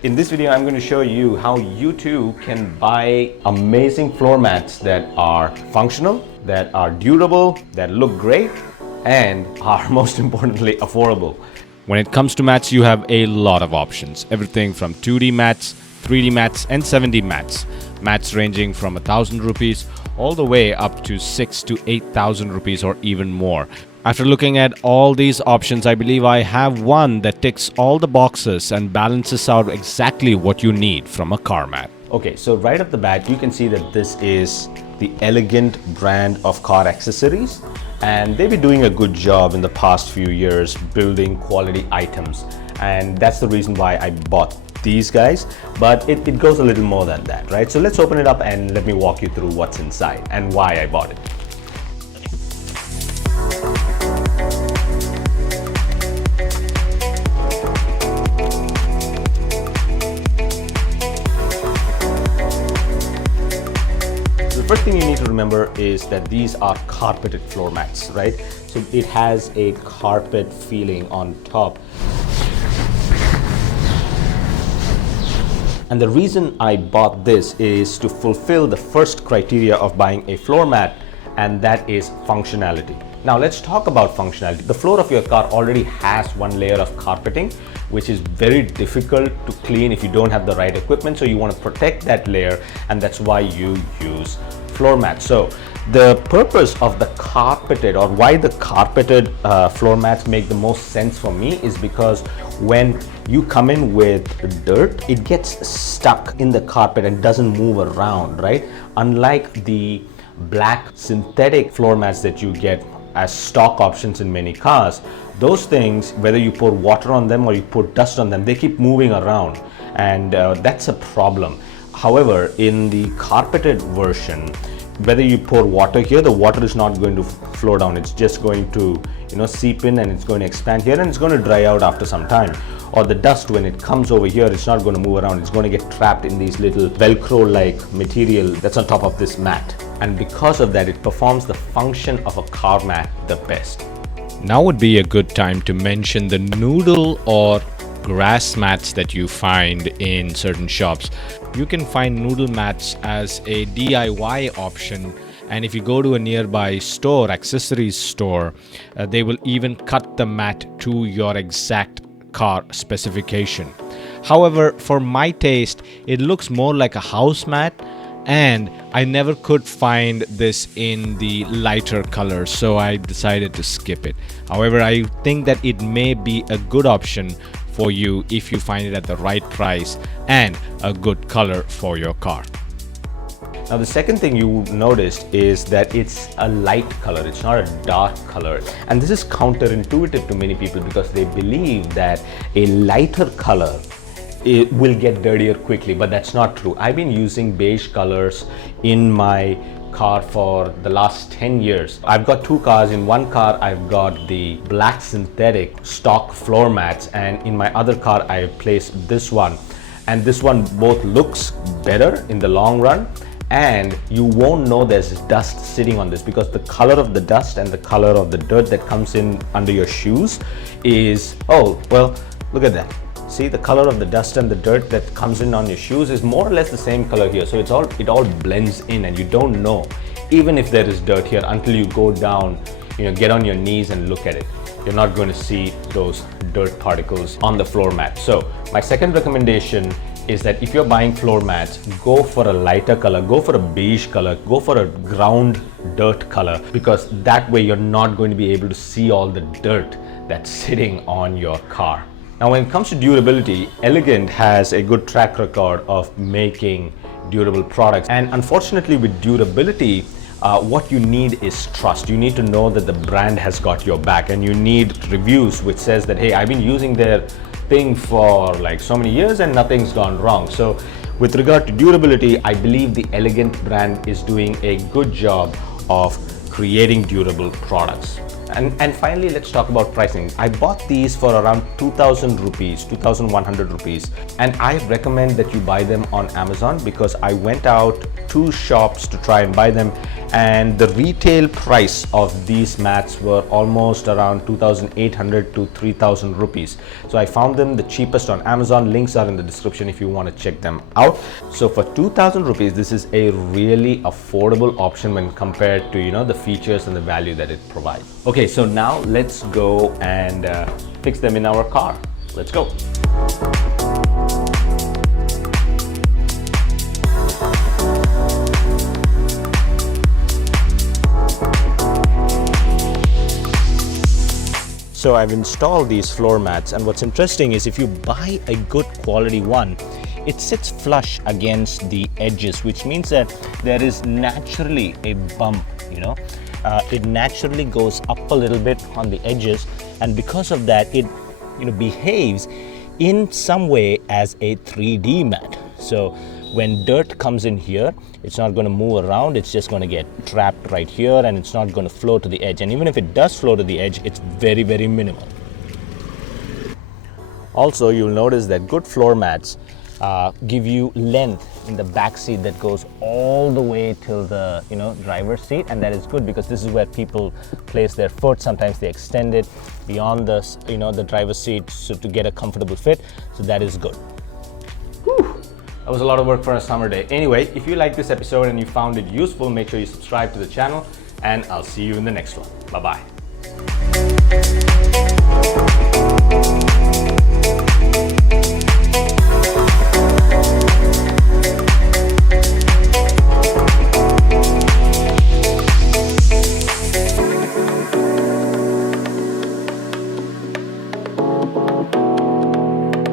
In this video, I'm going to show you how you too can buy amazing floor mats that are functional, that are durable, that look great, and are most importantly affordable. When it comes to mats, you have a lot of options. Everything from 2D mats, 3D mats, and 7D mats. Mats ranging from 1,000 rupees all the way up to 6,000 to 8,000 rupees or even more. After looking at all these options, I believe I have one that ticks all the boxes and balances out exactly what you need from a car mat. Okay, so right off the bat, you can see that this is the Elegant brand of car accessories, and they've been doing a good job in the past few years building quality items, and that's the reason why I bought these guys, but it goes a little more than that, right? So let's open it up and let me walk you through what's inside and why I bought it. The first thing you need to remember is that these are carpeted floor mats, right? So it has a carpet feeling on top. And the reason I bought this is to fulfill the first criteria of buying a floor mat, and that is functionality. Now let's talk about functionality. The floor of your car already has one layer of carpeting, which is very difficult to clean if you don't have the right equipment. So you want to protect that layer, and that's why you use floor mats. So the purpose of the carpeted, or why the carpeted floor mats make the most sense for me, is because when you come in with dirt, it gets stuck in the carpet and doesn't move around, right? Unlike the black synthetic floor mats that you get as stock options in many cars, those things, whether you pour water on them or you put dust on them, they keep moving around, and that's a problem. However, in the carpeted version, whether you pour water here, the water is not going to flow down. It's just going to, seep in, and it's going to expand here, and it's going to dry out after some time. Or the dust, when it comes over here, it's not going to move around. It's going to get trapped in these little Velcro-like material that's on top of this mat. And because of that, it performs the function of a car mat the best. Now would be a good time to mention the noodle or grass mats that you find in certain shops. You can find noodle mats as a DIY option, and if you go to a nearby store, accessories store, they will even cut the mat to your exact car specification. However, for my taste, it looks more like a house mat, and I never could find this in the lighter color, so I decided to skip it. However, I think that it may be a good option for you if you find it at the right price and a good color for your car. Now the second thing you noticed is that it's a light color, it's not a dark color. And this is counterintuitive to many people because they believe that a lighter color, it will get dirtier quickly, but that's not true. I've been using beige colors in my car for the last 10 years. I've got two cars. In one car, I've got the black synthetic stock floor mats, and in my other car, I placed this one. And this one both looks better in the long run, and you won't know there's dust sitting on this because the color of the dust and the color of the dirt that comes in under your shoes is, oh, well, look at that. See, the color of the dust and the dirt that comes in on your shoes is more or less the same color here. So it all blends in, and you don't know, even if there is dirt here, until you go down, get on your knees and look at it. You're not going to see those dirt particles on the floor mat. So my second recommendation is that if you're buying floor mats, go for a lighter color, go for a beige color, go for a ground dirt color, because that way you're not going to be able to see all the dirt that's sitting on your car. Now, when it comes to durability, Elegant has a good track record of making durable products. And unfortunately, with durability, what you need is trust. You need to know that the brand has got your back, and you need reviews which says that, hey, I've been using their thing for like so many years and nothing's gone wrong. So with regard to durability, I believe the Elegant brand is doing a good job of creating durable products. And finally, let's talk about pricing. I bought these for around 2000 rupees, 2100 rupees, and I recommend that you buy them on Amazon because I went out 2 shops to try and buy them, and the retail price of these mats were almost around 2800 to 3000 rupees. So I found them the cheapest on Amazon. Links are in the description if you want to check them out. So for 2000 rupees, this is a really affordable option when compared to, the features and the value that it provides. Okay, so now let's go and fix them in our car. Let's go. So I've installed these floor mats, and what's interesting is if you buy a good quality one, it sits flush against the edges, which means that there is naturally a bump, it naturally goes up a little bit on the edges, and because of that it behaves in some way as a 3D mat. So when dirt comes in here, it's not going to move around, it's just going to get trapped right here, and it's not going to flow to the edge. And even if it does flow to the edge, it's very, very minimal. Also, you'll notice that good floor mats give you length in the back seat that goes all the way till the driver's seat, and that is good because this is where people place their foot. Sometimes they extend it beyond the driver's seat so to get a comfortable fit. So that is good. Whew. That was a lot of work for a summer day. Anyway, if you like this episode and you found it useful, make sure you subscribe to the channel, and I'll see you in the next one. Bye-bye.